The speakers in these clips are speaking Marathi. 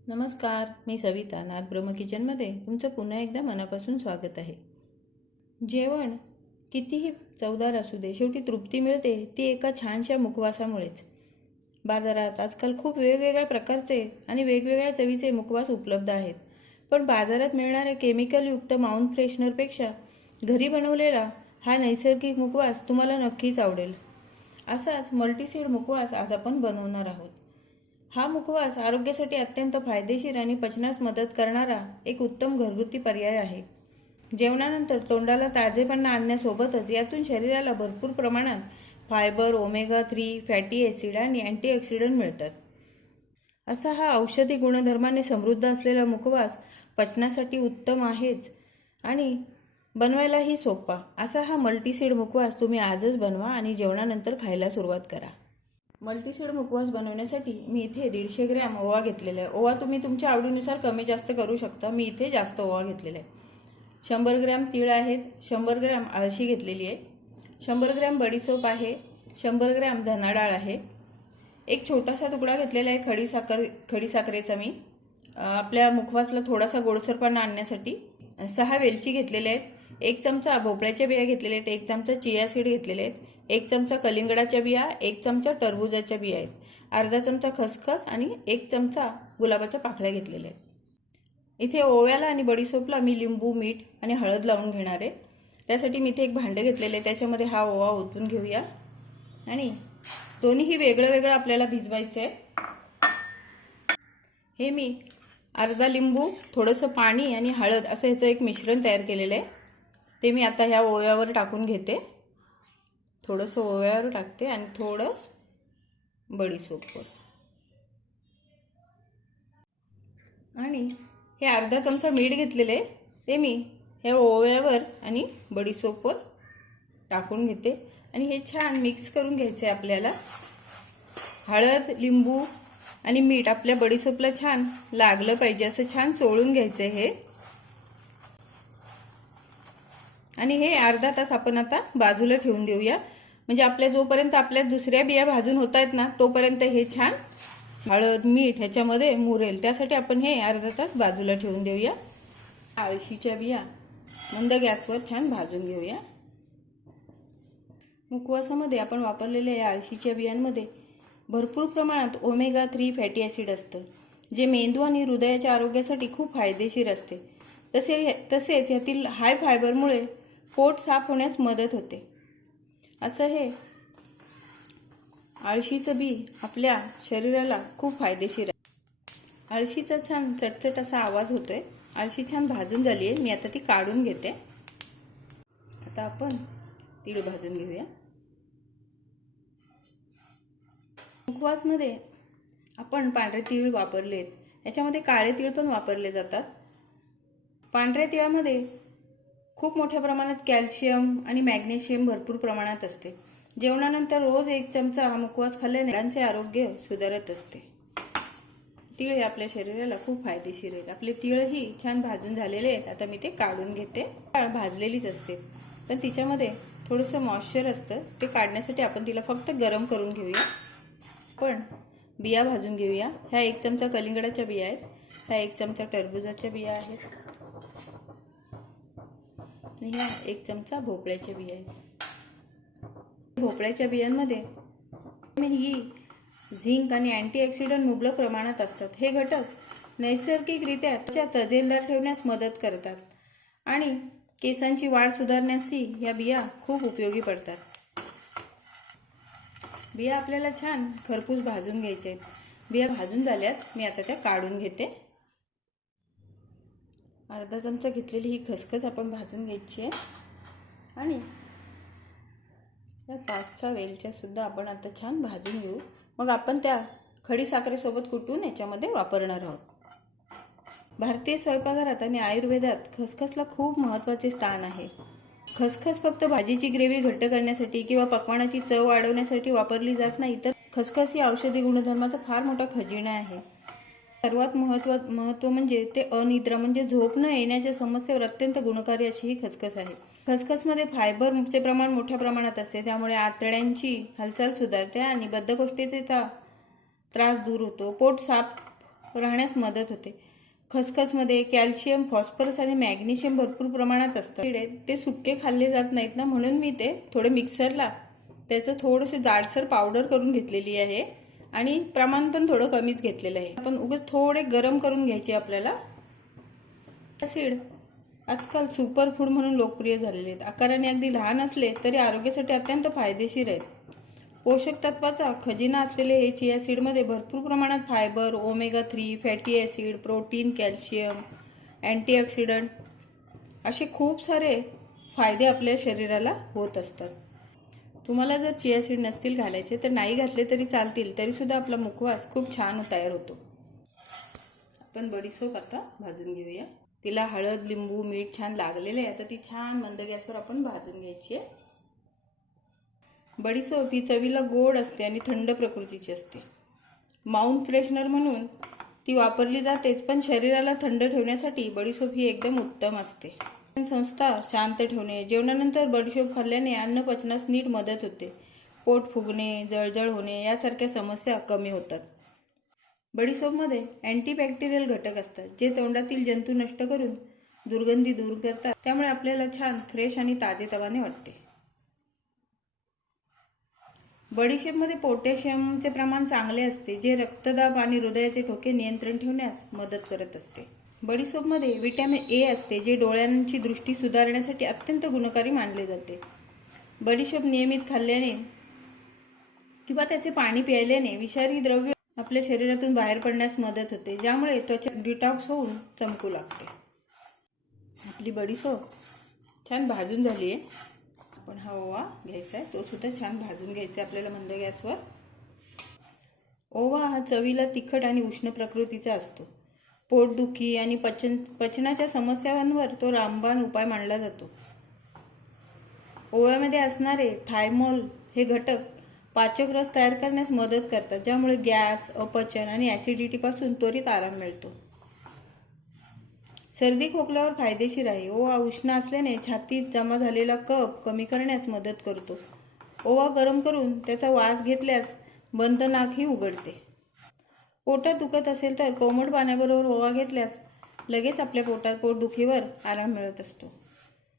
नमस्कार, मी सविता. नाथ ब्रह्म किचनमध्ये तुमचं पुन्हा एकदा मनापासून स्वागत आहे. जेवण कितीही चवदार असू दे, शेवटी तृप्ती मिळते ती एका छानशा मुखवासामुळेच. बाजारात आजकाल खूप वेगवेगळ्या प्रकारचे आणि वेगवेगळ्या चवीचे मुखवास उपलब्ध आहेत. पण बाजारात मिळणाऱ्या केमिकलयुक्त माउथ फ्रेशनरपेक्षा घरी बनवलेला हा नैसर्गिक मुखवास तुम्हाला नक्कीच आवडेल. असाच मल्टीसीड मुखवास आज आपण बनवणार आहोत. हा मुखवास आरोग्यासाठी अत्यंत फायदेशीर आणि पचनास मदत करणारा एक उत्तम घरगुती पर्याय आहे. जेवणानंतर तोंडाला ताजेपणा आणण्यासोबतच यातून शरीराला भरपूर प्रमाणात फायबर, ओमेगा 3, फॅटी ॲसिड आणि अँटीऑक्सिडंट मिळतात. असा हा औषधी गुणधर्माने समृद्ध असलेला मुखवास पचनासाठी उत्तम आहेच आणि बनवायलाही सोपा. असा हा मल्टीसीड मुखवास तुम्ही आजच बनवा आणि जेवणानंतर खायला सुरुवात करा. मल्टीसीड मुखवास बनवण्यासाठी मी इथे 150 ग्रॅम ओवा घेतलेला आहे. ओवा तुम्ही तुमच्या आवडीनुसार कमी जास्त करू शकता. मी इथे जास्त ओवा घेतलेला आहे. 100 ग्रॅम तीळ आहेत, 100 ग्रॅम आळशी घेतलेली आहे, 100 ग्रॅम बडीसोप आहे, 100 ग्रॅम धना डाळ आहे, एक छोटासा तुकडा घेतलेला आहे खडीसाखरेचा मी आपल्या मुखवासला थोडासा गोडसरपणा आणण्यासाठी. 6 वेलची घेतलेल्या आहेत, 1 चमचा भोपळ्याच्या बिया घेतलेल्या आहेत, 1 चमचा चिया सीड घेतलेले आहेत, 1 चमचा कलिंगडाच्या बिया, 1 चमचा टरबूजाच्या बिया आहेत, अर्धा चमचा खसखस आणि 1 चमचा गुलाबाच्या पाकळ्या घेतलेल्या आहेत. इथे ओव्याला आणि बडीसोपला मी लिंबू, मीठ आणि हळद लावून घेणार आहे. त्यासाठी मी इथे एक भांडं घेतलेलं आहे, त्याच्यामध्ये हा ओवा ओतून घेऊया आणि दोन्हीही वेगळं वेगळं आपल्याला भिजवायचं आहे. हे मी अर्धा लिंबू, थोडंसं पाणी आणि हळद असं ह्याचं एक मिश्रण तयार केलेलं आहे. ते मी आता ह्या ओव्यावर टाकून घेते. थोडंसं ओव्यावर टाकते आणि थोडं बडीसोपवर आणि हे अर्धा चमचा मीठ घेतलेले ते मी ह्या ओव्यावर आणि बडीसोपवर टाकून घेते आणि हे छान मिक्स करून घ्यायचं आहे आपल्याला. हळद, लिंबू आणि मीठ आपल्या बडीसोपला छान लागलं पाहिजे असं छान चोळून घ्यायचं आहे हे. आणि हे अर्धा तास आपण आता बाजूला ठेवून देऊया. म्हणजे आपल्या जोपर्यंत आपल्या दुसऱ्या बिया भाजून होत आहेत ना तोपर्यंत हे छान हळद, मीठ ह्याच्यामध्ये मुरेल. त्यासाठी आपण हे अर्धा तास बाजूला ठेवून देऊया. आळशीच्या बिया मंद गॅसवर छान भाजून घेऊया. मुखवासामध्ये आपण वापरलेल्या या आळशीच्या बियांमध्ये भरपूर प्रमाणात ओमेगा 3 फॅटी ॲसिड असतं, जे मेंदू आणि हृदयाच्या आरोग्यासाठी खूप फायदेशीर असते. तसेच यातील हाय फायबरमुळे पोट साफ होण्यास मदत होते. असं हे आळशीचं बी आपल्या शरीराला खूप फायदेशीर आहे. आळशीचा छान चटचट असा आवाज होतोय. आळशी छान भाजून झाली आहे. मी आता ती काढून घेते. आता आपण तीळ भाजून घेऊया. मुखवासमध्ये आपण पांढरे तीळ वापरलेत, याच्यामध्ये काळे तीळ पण वापरले जातात. पांढऱ्या तिळामध्ये खूप मोठ्या प्रमाणात कॅल्शियम आणि मॅग्नेशियम भरपूर प्रमाणात असते. जेवणानंतर रोज 1 चमचा हा मुखवास खाल्ल्याने हाडांचे आरोग्य सुधारत असते. तीळ हे आपल्या शरीराला खूप फायदेशीर आहेत. आपले तीळही छान भाजून झालेले आहेत. आता मी ते काढून घेते. डाळ भाजलेलीच असते पण तिच्यामध्ये थोडंसं मॉइश्चर असतं, ते काढण्यासाठी आपण तिला फक्त गरम करून घेऊया. आपण बिया भाजून घेऊया. ह्या 1 चमचा कलिंगडाच्या बिया आहेत, ह्या 1 चमचा टरबूजाच्या बिया आहेत आणि ह्या 1 चमचा भोपळ्याच्या बिया आहेत. भोपळ्याच्या बियांमध्ये ही झिंक आणि अँटीऑक्सिडंट मुबलक प्रमाणात असतात. हे घटक नैसर्गिकरित्या त्वचा तजेलदार ठेवण्यास मदत करतात आणि केसांची वाढ सुधारण्यासही या बिया खूप उपयोगी पडतात. बिया आपल्याला छान खरपूस भाजून घ्यायच्या आहेत. बिया भाजून झाल्यात, मी आता त्या काढून घेते. अर्धा चमचा घेतलेली ही खसखस आपण भाजून घ्यायची आहे आणि या 5-6 वेलच्या सुद्धा आपण आता छान भाजून घेऊ. मग आपण त्या खडीसाखरेसोबत कुटून याच्यामध्ये वापरणार आहोत. भारतीय स्वयंपाकघरात आणि आयुर्वेदात खसखसला खूप महत्त्वाचे स्थान आहे. खसखस फक्त भाजीची ग्रेव्ही घट्ट करण्यासाठी किंवा पकवानाची चव वाढवण्यासाठी वापरली जात नाही, तर खसखस ही औषधी गुणधर्माचा फार मोठा खजिना आहे. सर्वात महत्त्व म्हणजे ते अनिद्रा म्हणजे झोप न येण्याच्या समस्येवर अत्यंत गुणकारी अशी ही खसखस आहे. खसखसमध्ये फायबरचे प्रमाण मोठ्या प्रमाणात असते, त्यामुळे आतड्यांची हालचाल सुधारते आणि बद्धकोष्ठतेचा त्रास दूर होतो. पोट साफ राहण्यास मदत होते. खसखसमध्ये कॅल्शियम, फॉस्फरस आणि मॅग्नेशियम भरपूर प्रमाणात असतात. ते सुके खाल्ले जात नाहीत ना, म्हणून मी ते थोडे मिक्सरला त्याचं थोडंसं जाडसर पावडर करून घेतलेली आहे आणि प्रमाण पण थोडं कमीच घेतलेलं आहे. आपण उगाच थोडे गरम करून घ्यायचे आपल्याला. सीड आजकाल सुपर फूड म्हणून लोकप्रिय झालेले आहेत. आकाराने अगदी लहान असले तरी आरोग्यासाठी अत्यंत फायदेशीर आहेत. पोषक तत्वाचा खजिना असलेले हे चिया सीडमध्ये भरपूर प्रमाणात fibre, omega 3, fatty acid, protein, calcium, antioxidant असे खूप सारे फायदे आपल्या शरीराला होत असतात. तुम्हाला जर चिया सीड नसतील घालायचे तर नाही घातले तरी चालतील, तरीसुद्धा आपला मुखवास खूप छान तयार होतो. आपण बडीशोप आता भाजून घेऊया. तिला हळद, लिंबू, मीठ छान लागलेलं आहे. आता ती छान मंद गॅसवर आपण भाजून घ्यायची आहे. बडीशोप ही चवीला गोड असते आणि थंड प्रकृतीची असते. माउथ फ्रेशनर म्हणून ती वापरली जातेच, पण शरीराला थंड ठेवण्यासाठी बडीशोप ही एकदम उत्तम असते. संस्था शांत ठेवणे. जेवणानंतर बडीशोप खाल्ल्याने अन्न पचनास नीट मदत होते. पोट फुगणे, जळजळ होणे यासारख्या समस्या कमी होतात. बडीशोपमध्ये अँटीबॅक्टेरियल घटक असतात, जे तोंडातील जंतू नष्ट करून दुर्गंधी दूर करतात. त्यामुळे आपल्याला छान फ्रेश आणि ताजेतवाने वाटते. बडीशेपमध्ये पोटॅशियमचे प्रमाण चांगले असते, जे रक्तदाब आणि हृदयाचे ठोके नियंत्रण ठेवण्यास मदत करत असते. बडीशोपमध्ये व्हिटॅमिन ए असते, जे डोळ्यांची दृष्टी सुधारण्यासाठी अत्यंत गुणकारी मानले जाते. बडीशोप नियमित खाल्ल्याने किंवा त्याचे पाणी प्यायल्याने विषारी द्रव्य आपल्या शरीरातून बाहेर पडण्यास मदत होते, ज्यामुळे त्वचा डिटॉक्स होऊन चमकू लागते. आपली बडीशोप छान भाजून झाली आहे. आपण हा ओवा घ्यायचा आहे, तो सुद्धा छान भाजून घ्यायचा आहे आपल्याला मंद गॅसवर. ओवा हा चवीला तिखट आणि उष्ण प्रकृतीचा असतो. पोटदुखी आणि पचनाच्या समस्यांवर तो रामबाण उपाय मानला जातो. ओव्यामध्ये असणारे थायमोल हे घटक पाचक रस तयार करण्यास मदत करतात, ज्यामुळे गॅस, अपचन आणि ॲसिडिटीपासून त्वरित आराम मिळतो. सर्दी खोकल्यावर फायदेशीर आहे. ओवा उष्ण असल्याने छातीत जमा झालेला कफ कमी करण्यास मदत करतो. ओवा गरम करून त्याचा वास घेतल्यास बंद नाकही उघडते. पोटात दुखत असेल तर कोमट पाण्याबरोबर ओवा घेतल्यास लगेच आपल्या पोटदुखीवर आराम मिळत असतो.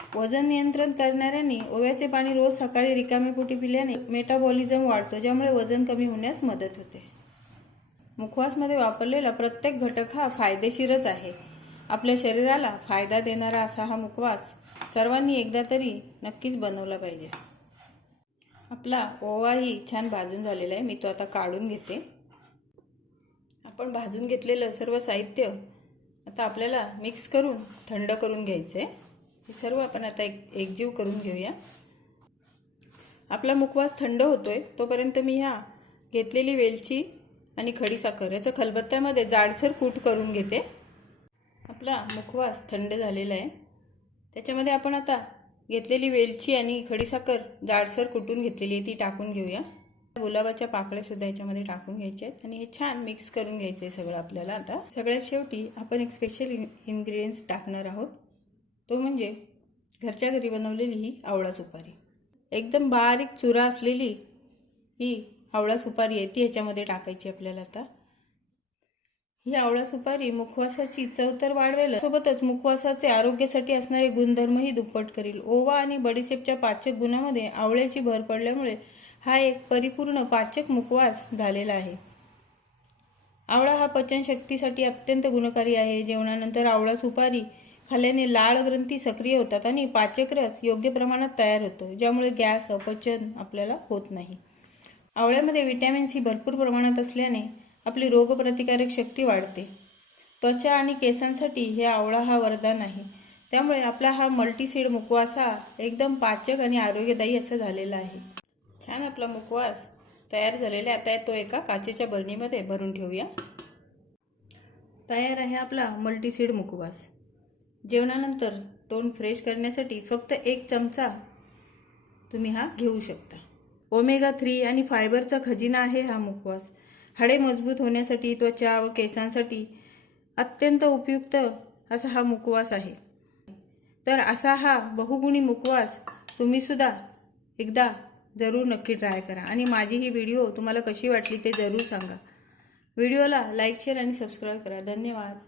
वजन नियंत्रण करणाऱ्यांनी ओव्याचे पाणी रोज सकाळी रिकामे पोटी पिल्याने मेटाबॉलिझम वाढतो, ज्यामुळे वजन कमी होण्यास मदत होते. मुखवासमध्ये वापरलेला प्रत्येक घटक हा फायदेशीरच आहे. आपल्या शरीराला फायदा देणारा असा हा मुखवास सर्वांनी एकदा तरी नक्कीच बनवला पाहिजे. आपला ओवाही छान भाजून झालेला आहे. मी तो आता काढून घेते. आपण भाजून घेतलेलं सर्व साहित्य आता आपल्याला मिक्स करून थंड करून घ्यायचं आहे. हे सर्व आपण आता एकजीव करून घेऊया. आपला मुखवास थंड होतोय तोपर्यंत मी ह्या घेतलेली वेलची आणि खडीसाखर याचं खलबत्त्यामध्ये जाडसर कूट करून घेते. आपला मुखवास थंड झालेला आहे. त्याच्यामध्ये आपण आता घेतलेली वेलची आणि खडीसाखर जाडसर कुटून घेतलेली आहे ती टाकून घेऊया. गुलाबाच्या पाकळ्या सुद्धा याच्यामध्ये टाकून घ्यायच्या आहेत आणि हे छान मिक्स करून घ्यायचं आहे सगळं आपल्याला. आता सगळ्यात शेवटी आपण एक स्पेशल इन्ग्रेडियंट्स टाकणार आहोत, तो म्हणजे घरच्या घरी बनवलेली ही आवळा सुपारी. एकदम बारीक चुरा असलेली ही आवळा सुपारी आहे, ती ह्याच्यामध्ये टाकायची आपल्याला. आता ही आवळा सुपारी मुखवासाची चव तर वाढवेल, सोबतच मुखवासाचे आरोग्यासाठी असणारे गुणधर्मही दुप्पट करील. ओवा आणि बडीशेपच्या पाचक गुणामध्ये आवळ्याची भर पडल्यामुळे हा एक परिपूर्ण पाचक मुखवास झालेला आहे. आवळा हा पचनशक्तीसाठी अत्यंत गुणकारी आहे. जेवणानंतर आवळा सुपारी खाल्ल्याने लाळ ग्रंथी सक्रिय होतात आणि पाचक रस योग्य प्रमाणात तयार होतो, ज्यामुळे गॅस, अपचन आपल्याला होत नाही. आवळ्यामध्ये व्हिटॅमिन सी भरपूर प्रमाणात असल्याने आपली रोगप्रतिकारक शक्ती वाढते. त्वचा आणि केसांसाठी हे आवळा हा वरदान आहे. त्यामुळे आपला हा मल्टीसीड मुखवास हा एकदम पाचक आणि आरोग्यदायी असा झालेला आहे. छान आपला मुखवास तयार झालेला आहे. आता तो एका काचेच्या बरणीमध्ये भरून ठेवूया. तयार आहे आपला मल्टीसीड मुखवास. जेवणानंतर तोंड फ्रेश करण्यासाठी फक्त 1 चमचा तुम्ही हा घेऊ शकता. ओमेगा 3 आणि फायबरचा खजिना आहे हा मुखवास. हाडे मजबूत होण्यासाठी, त्वचा व केसांसाठी अत्यंत उपयुक्त असा हा मुखवास आहे. तर असा हा बहुगुणी मुखवास तुम्ही सुद्धा एकदा जरूर नक्की ट्राय करा आणि माझी ही व्हिडिओ तुम्हाला कशी वाटली ते जरूर सांगा. व्हिडिओला लाईक शेअर आणि सबस्क्राईब करा. धन्यवाद.